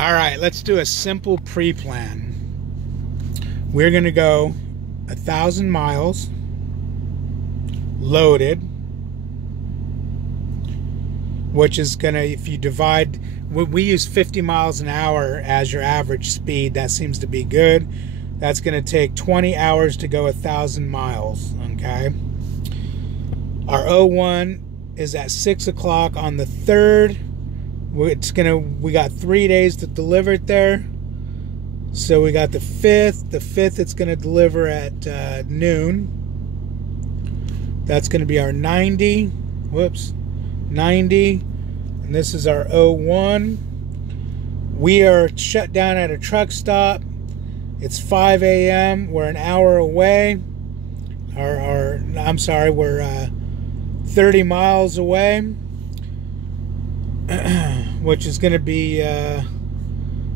All right, let's do a simple pre-plan. We're gonna go 1,000 miles loaded, which is gonna, if you divide, we use 50 miles an hour as your average speed. That seems to be good. That's gonna take 20 hours to go 1,000 miles, okay? Our O1 is at 6 o'clock on the 3rd. We got 3 days to deliver it there. So we got the 5th. The 5th it's gonna deliver at noon. That's gonna be our 90. 90. And this is our O1. We are shut down at a truck stop. It's 5 a.m. We're an hour away. I'm sorry, we're 30 miles away, which is going to be,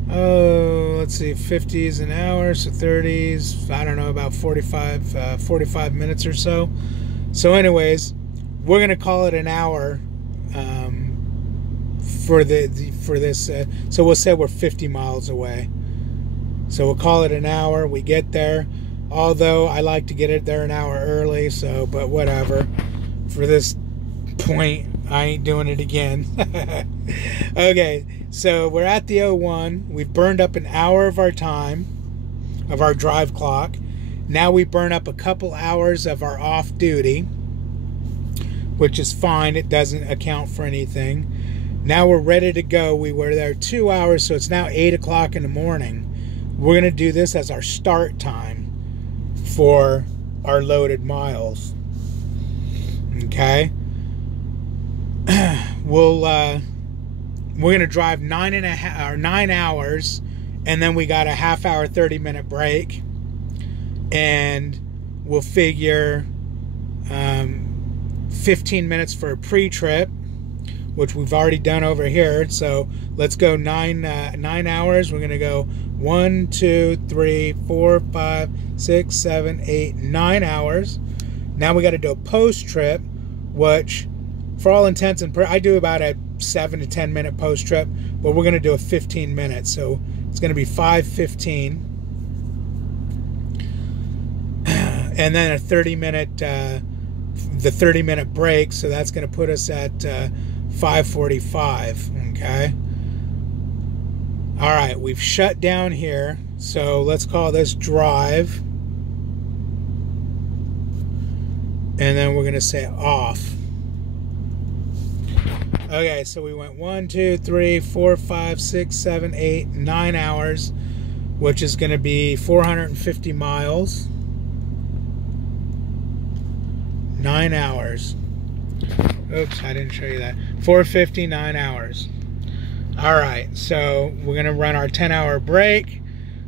let's see, 50s an hour, so 30s, I don't know, about 45 minutes or so. So anyways, we're going to call it an hour for this. So we'll say we're 50 miles away. So we'll call it an hour. We get there, although I like to get it there an hour early, so, but whatever. For this point, I ain't doing it again. Okay, so we're at the O1. We've burned up an hour of our time, of our drive clock. Now we burn up a couple hours of our off duty, which is fine. It doesn't account for anything. Now we're ready to go. We were there 2 hours, so it's now 8 o'clock in the morning. We're going to do this as our start time for our loaded miles. Okay, we're gonna drive 9 hours, and then we got a half-hour, 30-minute break, and we'll figure 15 minutes for a pre-trip, which we've already done over here. So let's go 9 hours. We're gonna go 1, 2, 3, 4, 5, 6, 7, 8, 9 hours. Now we got to do a post-trip, which, for all intents and purposes, I do about a 7 to 10 minute post-trip, but we're going to do a 15 minutes. So it's going to be 5:15, and then a 30-minute, the 30-minute break. So that's going to put us at 5:45. Okay. All right, we've shut down here. So let's call this drive. And then we're going to say off. Okay, so we went 1, 2, 3, 4, 5, 6, 7, 8, 9 hours, which is going to be 450 miles. 9 hours. Oops, I didn't show you that. 450, 9 hours. All right, so we're going to run our 10-hour break,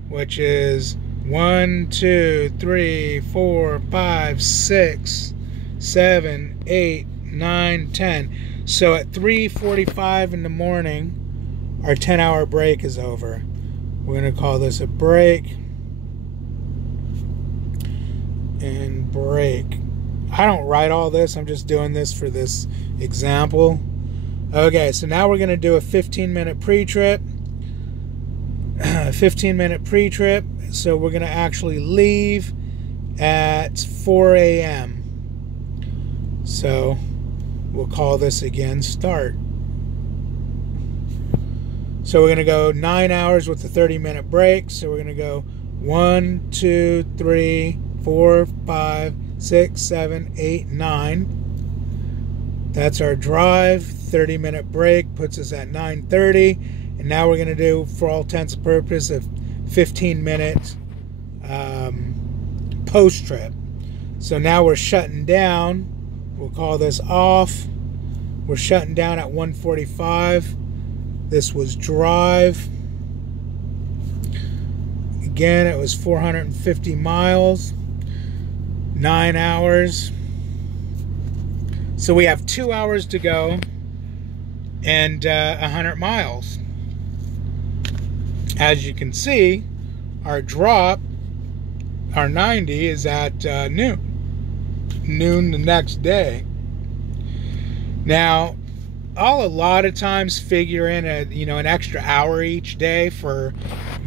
which is 1, 2, 3, 4, 5, 6, 7, 8, 9, 10. So at 3:45 in the morning, our 10-hour break is over. We're going to call this a break. And break. I don't write all this. I'm just doing this for this example. Okay, so now we're going to do a 15-minute pre-trip. 15-minute pre-trip. So we're going to actually leave at 4 a.m. So we'll call this again start. So we're going to go 9 hours with a 30-minute break. So we're going to go 1, 2, 3, 4, 5, 6, 7, 8, 9. That's our drive. 30-minute break puts us at 9:30. And now we're going to do, for all intents and purposes, a 15-minute post-trip. So now we're shutting down. We'll call this off. We're shutting down at 1:45. This was drive. Again, it was 450 miles. 9 hours. So we have 2 hours to go and 100 miles. As you can see, our drop, our 90, is at noon the next day. Now, I'll a lot of times figure in an extra hour each day for,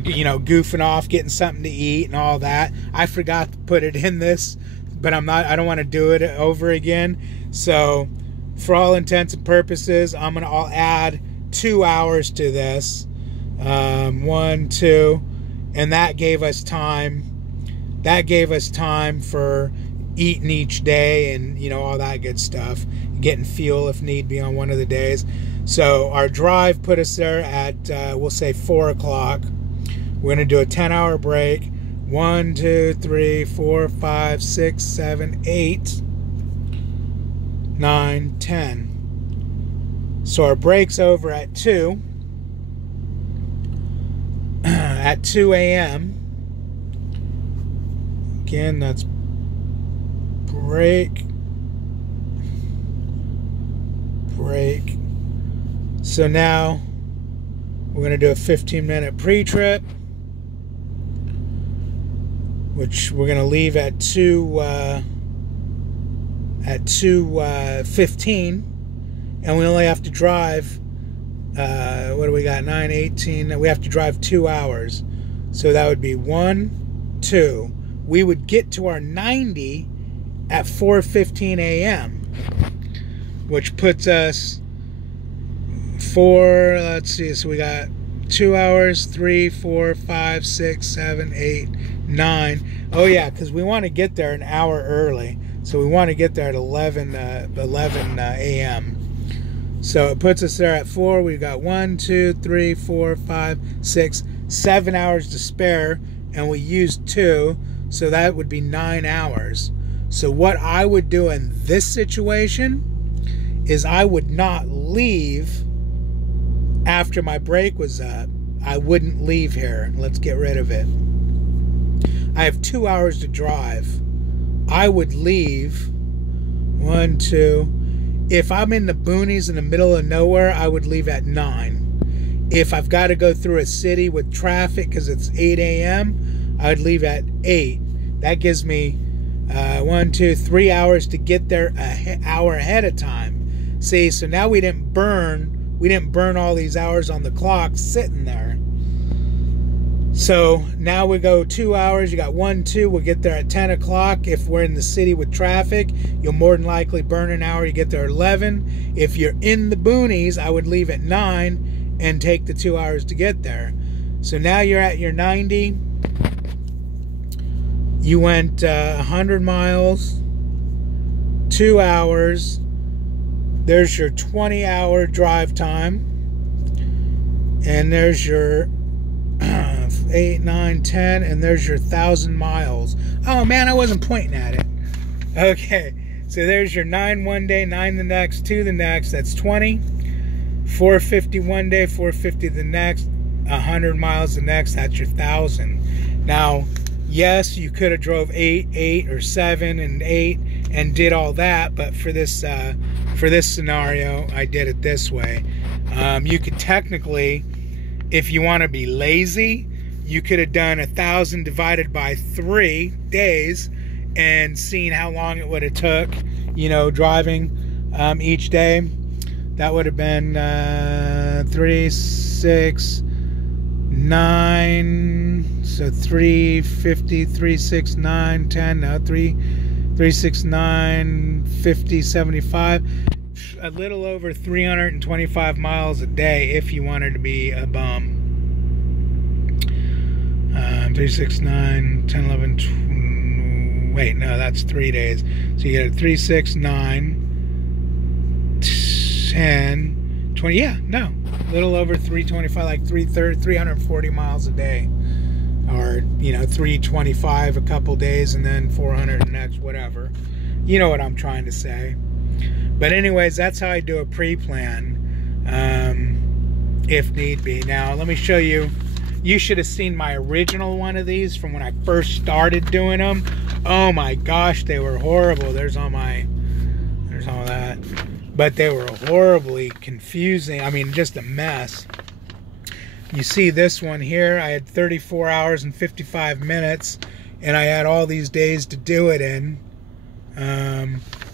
goofing off, getting something to eat and all that. I forgot to put it in this, but I don't want to do it over again. So for all intents and purposes, I'll add 2 hours to this. 1, 2, and that gave us time. That gave us time for eating each day and, all that good stuff. Getting fuel if need be on one of the days. So our drive put us there at, we'll say 4 o'clock. We're going to do a 10-hour break. 1, 2, 3, 4, 5, 6, 7, 8, 9, 10. So our break's over at 2. At 2 a.m. Again, that's break. So now we're going to do a 15-minute pre-trip, which we're going to leave at 2:15, and we only have to drive. What do we got? 9, 18. We have to drive 2 hours, so that would be 1, 2. We would get to our 90 at 4:15 a.m. which puts us let's see, so we got 2 hours, 3, 4, 5, 6, 7, 8, 9. Oh yeah, because we want to get there an hour early. So we want to get there at 11 a.m. So it puts us there at 4. We've got 1, 2, 3, 4, 5, 6, 7 hours to spare, and we used 2, so that would be 9 hours. So what I would do in this situation is I would not leave after my break was up. I wouldn't leave here. Let's get rid of it. I have 2 hours to drive. I would leave 1, 2. If I'm in the boonies in the middle of nowhere, I would leave at 9. If I've got to go through a city with traffic because it's 8 a.m., I would leave at 8. That gives me 1, 2, 3 hours to get there an hour ahead of time. See, so now we didn't burn all these hours on the clock sitting there. So now we go 2 hours. You got 1, 2. We'll get there at 10 o'clock. If we're in the city with traffic, you'll more than likely burn an hour. You get there at 11. If you're in the boonies, I would leave at 9 and take the 2 hours to get there. So now you're at your 90. You went 100 miles, 2 hours. There's your 20-hour drive time. And there's your 8, 9, 10, and there's your 1,000 miles. Oh man, I wasn't pointing at it. Okay, so there's your 9 one day, 9 the next, 2 the next. That's 20. 450 one day, 450 the next, 100 miles the next. That's your 1,000. Now, yes, you could have drove 8 or 7 and 8 and did all that, but for this scenario, I did it this way. You could technically, if you want to be lazy, you could have done 1,000 divided by 3 days and seen how long it would have took, driving each day. That would have been 3, 6, 9. So 350, 3, 6, 9, 10. No, 3, 6, 9, 50, 75. A little over 325 miles a day if you wanted to be a bum. 3, 6, 9, 10, 11, 12, wait, no, that's 3 days. So you get a 3, 6, 9, 10, 20, yeah, no. A little over 325, like 340 miles a day. Or, 325 a couple days and then 400 the next, whatever. You know what I'm trying to say. But anyways, that's how I do a pre-plan, if need be. Now, let me show you. You should have seen my original one of these from when I first started doing them. Oh my gosh, they were horrible. There's all that. But they were horribly confusing. I mean, just a mess. You see this one here, I had 34 hours and 55 minutes, and I had all these days to do it in.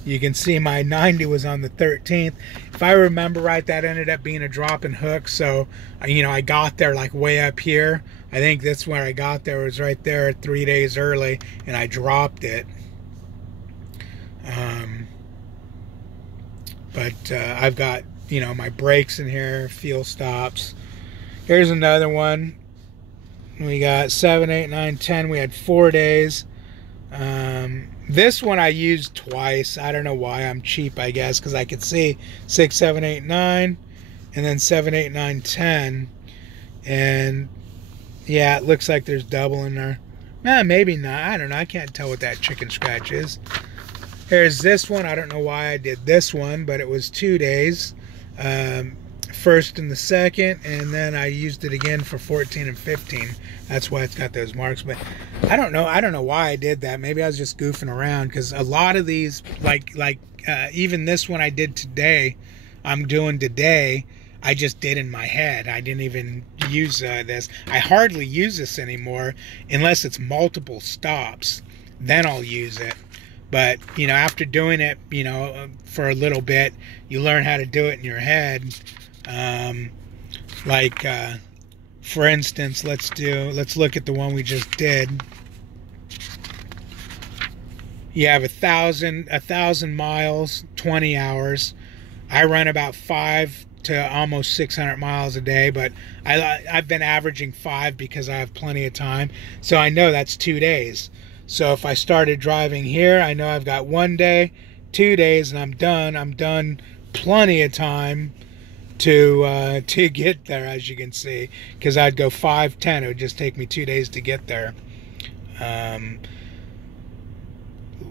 You can see my 90 was on the 13th. If I remember right, that ended up being a drop and hook. So, you know, I got there like way up here. I think that's where I got there, was right there 3 days early, and I dropped it. But I've got, you know, my brakes in here, fuel stops. Here's another one. We got 7, 8, 9, 10. We had 4 days. This one I used twice. I don't know why. I'm cheap, I guess, because I could see 6, 7, 8, 9, and then 7, 8, 9, 10. And yeah, it looks like there's double in there. Nah, maybe not. I don't know. I can't tell what that chicken scratch is. Here's this one. I don't know why I did this one, but it was 2 days. First and the second, and then I used it again for 14 and 15. That's why it's got those marks. But I don't know why I did that. Maybe I was just goofing around, because a lot of these, like even this one I did today, I'm doing today, I just did in my head. I didn't even use this. I hardly use this anymore unless it's multiple stops. Then I'll use it. But, you know, after doing it, you know, for a little bit, you learn how to do it in your head. For instance, let's look at the one we just did. You have 1,000 miles, 20 hours. I run about 5 to almost 600 miles a day, but I've been averaging 5 because I have plenty of time. So I know that's 2 days. So if I started driving here, I know I've got 1 day, 2 days, and I'm done. I'm done plenty of time to get there, as you can see, because I'd go 5, 10. It would just take me 2 days to get there.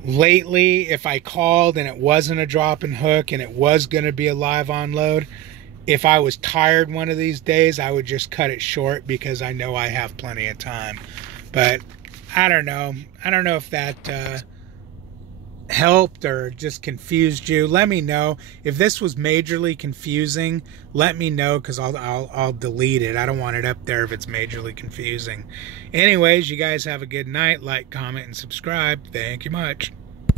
Lately, if I called and it wasn't a drop and hook and it was going to be a live unload, if I was tired one of these days, I would just cut it short, because I know I have plenty of time. But I don't know. I don't know if that helped or just confused you. Let me know if this was majorly confusing. Let me know, because I'll delete it. I don't want it up there if it's majorly confusing. Anyways, you guys have a good night. Like, comment, and subscribe. Thank you much.